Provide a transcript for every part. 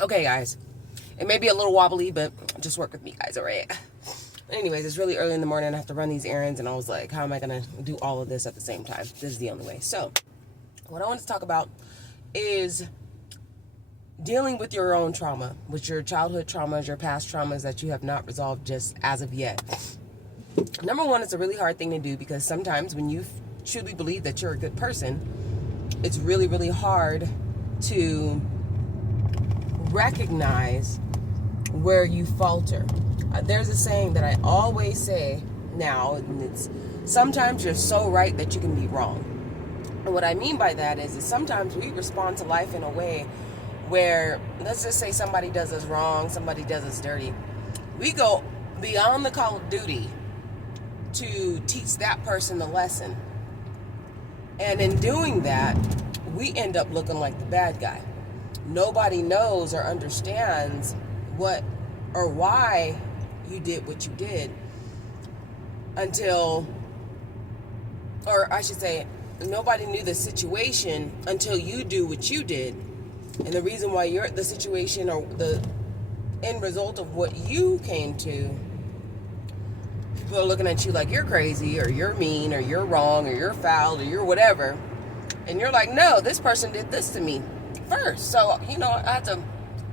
Okay, guys. It may be a little wobbly, but just work with me, guys, all right? Anyways, it's really early in the morning. I have to run these errands, and I was like, how am I going to do all of this at the same time? This is the only way. So, what I want to talk about is dealing with your own trauma, with your childhood traumas, your past traumas that you have not resolved just as of yet. Number one, it's a really hard thing to do because sometimes when you truly believe that you're a good person, it's really, really hard to recognize where you falter. There's a saying that I always say now, and it's sometimes you're so right that you can be wrong. And what I mean by that is sometimes we respond to life in a way where, let's just say somebody does us wrong, somebody does us dirty. We go beyond the call of duty to teach that person the lesson. And in doing that, we end up looking like the bad guy. Nobody knows or understands what or why you did what you did until, or I should say, nobody knew the situation until you do what you did. And the reason why you're the situation or the end result of what you came to, people are looking at you like you're crazy or you're mean or you're wrong or you're foul or you're whatever. And you're like, no, this person did this to me first. So, I have to,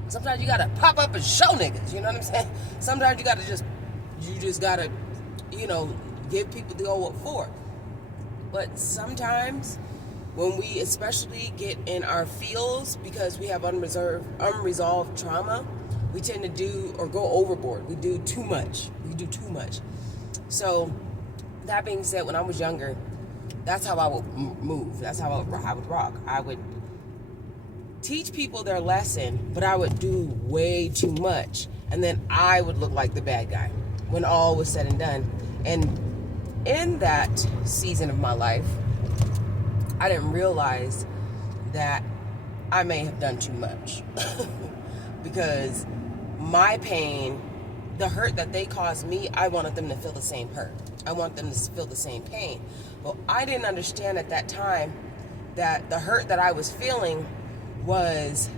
sometimes you got to pop up and show niggas, you know what I'm saying? Sometimes you just got to, give people the old what for. But sometimes when we especially get in our feels because we have unresolved trauma, we tend to do or go overboard. We do too much. So that being said, when I was younger, that's how I would move. That's how I would rock. I would teach people their lesson, but I would do way too much. And then I would look like the bad guy when all was said and done. And in that season of my life, I didn't realize that I may have done too much. Because my pain, the hurt that they caused me, I wanted them to feel the same hurt. I want them to feel the same pain. Well, I didn't understand at that time that the hurt that I was feeling was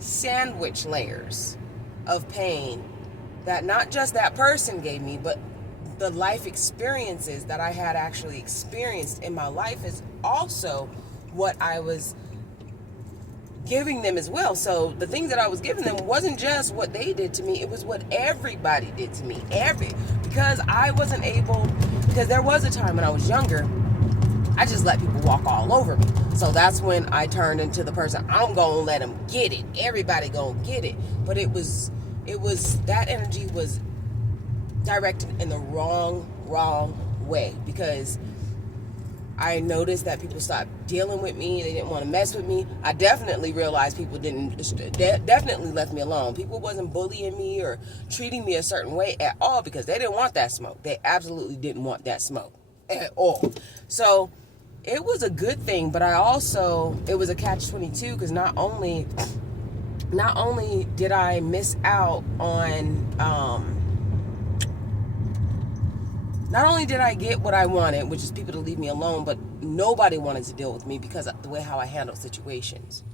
sandwich layers of pain that not just that person gave me, but the life experiences that I had actually experienced in my life is also what I was giving them as well. So the things that I was giving them wasn't just what they did to me, it was what everybody did to me. Because I wasn't able, because there was a time when I was younger, I just let people walk all over me. So that's when I turned into the person, I'm gonna let them get it. Everybody gonna get it. But it was that energy was directed in the wrong way, because I noticed that people stopped dealing with me. They didn't want to mess with me. I definitely realized people definitely left me alone. People wasn't bullying me or treating me a certain way at all because they didn't want that smoke. They absolutely didn't want that smoke at all. So it was a good thing, but it was a catch-22 because not only did I miss out on, not only did I get what I wanted, which is people to leave me alone, but nobody wanted to deal with me because of the way how I handle situations.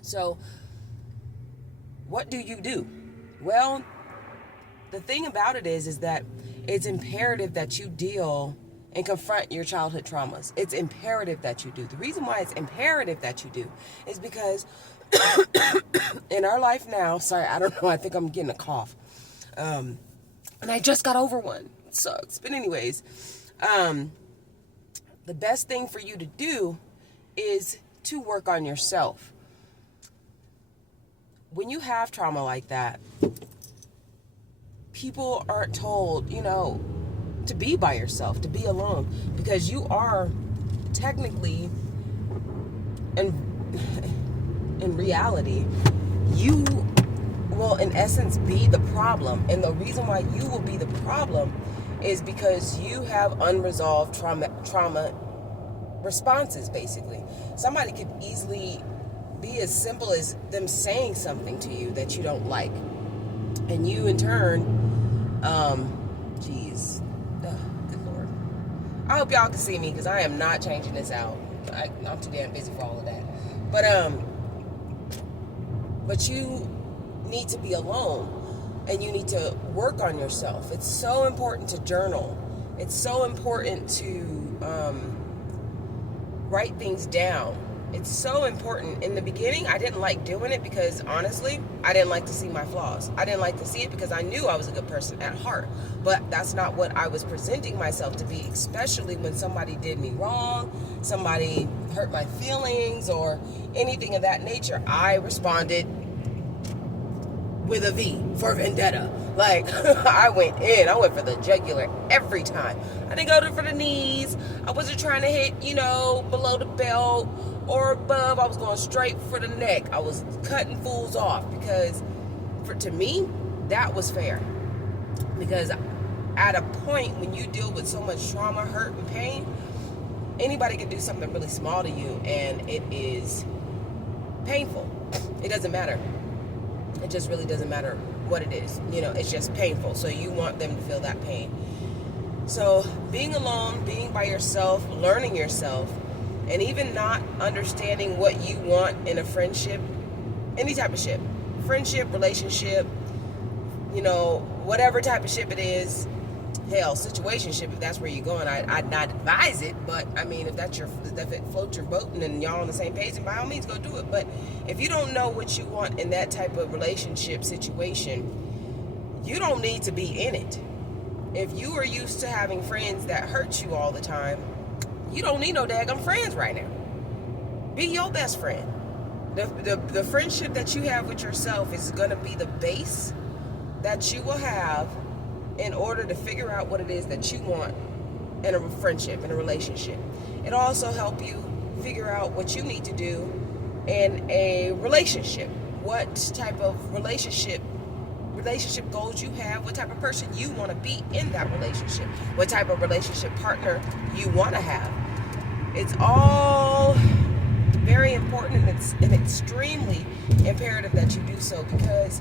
So, what do you do? Well, the thing about it is that it's imperative that you deal and confront your childhood traumas. It's imperative that you do. The reason why it's imperative that you do is because in our life now, sorry, I don't know, I think I'm getting a cough. And I just got over one. Sucks. But anyways, the best thing for you to do is to work on yourself. When you have trauma like that, people aren't told, to be by yourself, to be alone, because you are technically, in reality, you will in essence be the problem. And the reason why you will be the problem is because you have unresolved trauma responses, basically. Somebody could easily be as simple as them saying something to you that you don't like. And you in turn, good Lord. I hope y'all can see me because I am not changing this out. I'm too damn busy for all of that. But But you need to be alone, and you need to work on yourself. It's so important to journal. It's so important to write things down. It's so important. In the beginning, I didn't like doing it because, honestly, I didn't like to see my flaws. I didn't like to see it because I knew I was a good person at heart. But that's not what I was presenting myself to be, especially when somebody did me wrong, somebody hurt my feelings, or anything of that nature. I responded with a V for vendetta. Like, I went for the jugular every time. I didn't go for the knees. I wasn't trying to hit, below the belt or above. I was going straight for the neck. I was cutting fools off because, to me, that was fair. Because at a point when you deal with so much trauma, hurt, and pain, anybody can do something really small to you, and it is painful. It doesn't matter. It just really doesn't matter what it is. It's just painful. So you want them to feel that pain. So being alone, being by yourself, learning yourself, and even not understanding what you want in a friendship, any type of ship, friendship, relationship, whatever type of ship it is, hell, situationship, if that's where you're going, I'd not advise it. But I mean, if it floats your boat and then y'all on the same page, then by all means go do it. But if you don't know what you want in that type of relationship situation, you don't need to be in it. If you are used to having friends that hurt you all the time, you don't need no daggum friends right now. Be your best friend. The friendship that you have with yourself is going to be the base that you will have in order to figure out what it is that you want in a friendship, in a relationship. It'll also help you figure out what you need to do in a relationship. What type of relationship goals you have, what type of person you want to be in that relationship, what type of relationship partner you want to have. It's all very important, and it's extremely imperative that you do so, because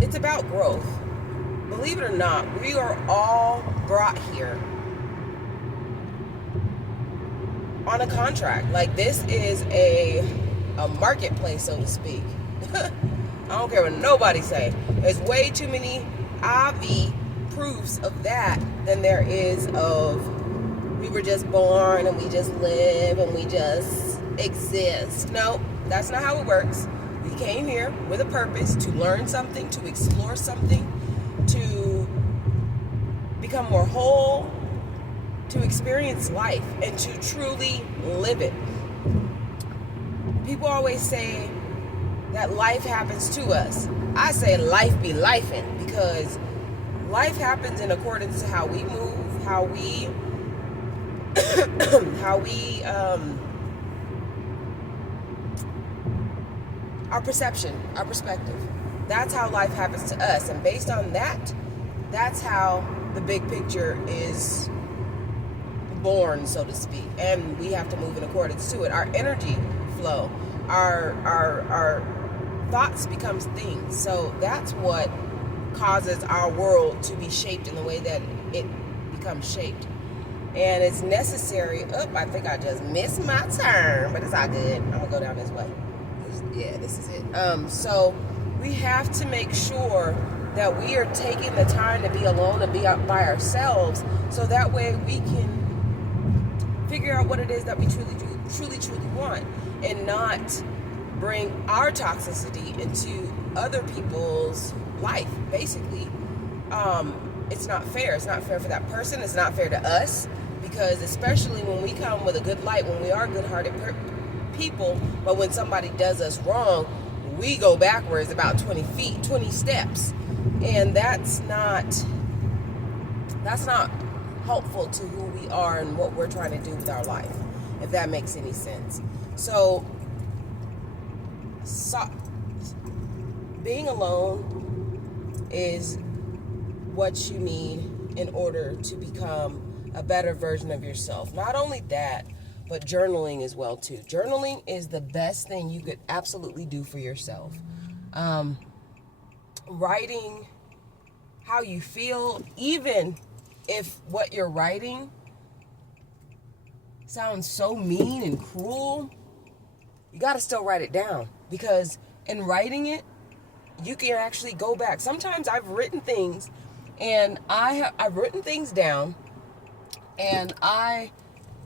it's about growth. Believe it or not, we are all brought here on a contract. Like, this is a marketplace, so to speak. I don't care what nobody say. There's way too many obvious proofs of that than there is of we were just born and we just live and we just exist. No, that's not how it works. We came here with a purpose, to learn something, to explore something, to become more whole, to experience life, and to truly live it. People always say that life happens to us. I say life be lifing, because life happens in accordance to how we move, how we our perception, our perspective. That's how life happens to us. And based on that, that's how the big picture is born, so to speak. And we have to move in accordance to it. Our energy flow, our thoughts becomes things. So that's what causes our world to be shaped in the way that it becomes shaped. And it's necessary. I think I just missed my turn, but it's all good. I'm gonna go down this way. Yeah, this is it. So we have to make sure that we are taking the time to be alone and be out by ourselves, so that way we can figure out what it is that we truly want, and not bring our toxicity into other people's life. Basically, it's not fair. It's not fair for that person. It's not fair to us, because especially when we come with a good light, when we are good-hearted people, but when somebody does us wrong, we go backwards about 20 feet, 20 steps, and that's not helpful to who we are and what we're trying to do with our life, if that makes any sense. So being alone is what you need in order to become a better version of yourself. Not only that, but journaling as well too. Journaling is the best thing you could absolutely do for yourself. Writing how you feel, even if what you're writing sounds so mean and cruel, you got to still write it down, because in writing it, you can actually go back. Sometimes I've written things, and I've written things down, and I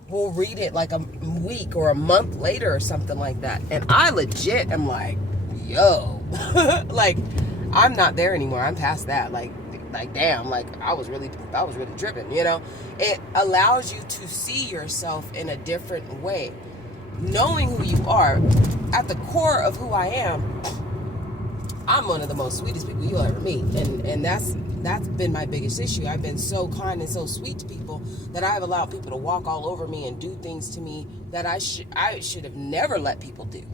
will read it like a week or a month later or something like that, and I legit am like, yo, like, I'm not there anymore. I'm past that. Like damn, like I was really tripping. It allows you to see yourself in a different way, knowing who you are. At the core of who I am, I'm one of the most sweetest people you'll ever meet, and that's been my biggest issue. I've been so kind and so sweet to people that I've allowed people to walk all over me and do things to me that I should have never let people do,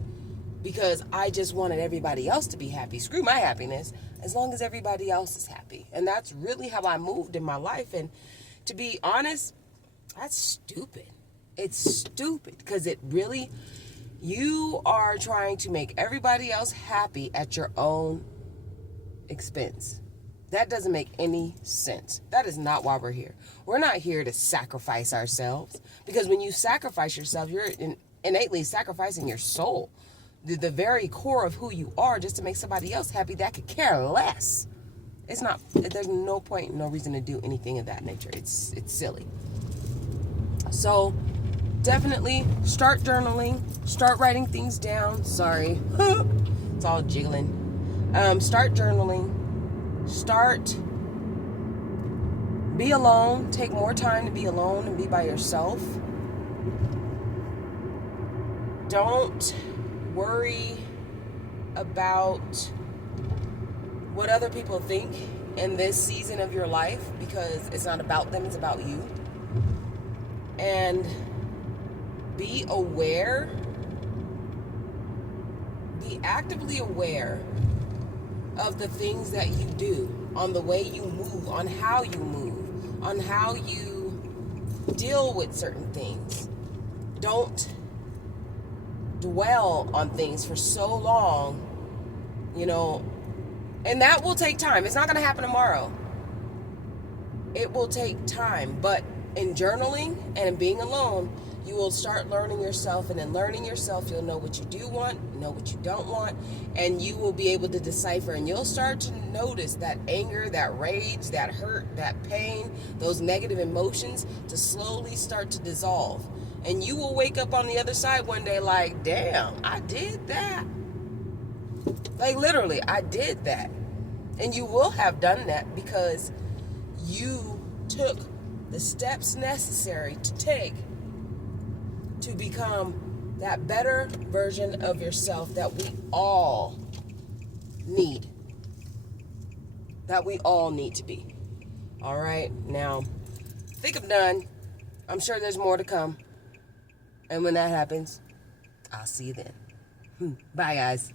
because I just wanted everybody else to be happy. Screw my happiness, as long as everybody else is happy. And that's really how I moved in my life. And to be honest, that's stupid. It's stupid, because it really, you are trying to make everybody else happy at your own expense. That doesn't make any sense. That is not why we're here. We're not here to sacrifice ourselves, because when you sacrifice yourself, you're innately sacrificing your soul, the very core of who you are, just to make somebody else happy that could care less. It's not, there's no point, no reason to do anything of that nature. It's silly. So definitely start journaling, start writing things down. Sorry, it's all jiggling. Start journaling, be alone, take more time to be alone and be by yourself. Don't worry about what other people think in this season of your life, because it's not about them, it's about you. And be aware, be actively aware of the things that you do, on the way you move, on how you move, on how you deal with certain things. Don't dwell on things for so long, and that will take time. It's not going to happen tomorrow. It will take time, but in journaling and in being alone, you will start learning yourself, and in learning yourself, you'll know what you do want, know what you don't want, and you will be able to decipher, and you'll start to notice that anger, that rage, that hurt, that pain, those negative emotions to slowly start to dissolve. And you will wake up on the other side one day like, damn, I did that. Like, literally, I did that. And you will have done that because you took the steps necessary to take to become that better version of yourself that we all need. That we all need to be. All right, now, I think I'm done. I'm sure there's more to come. And when that happens, I'll see you then. Bye, guys.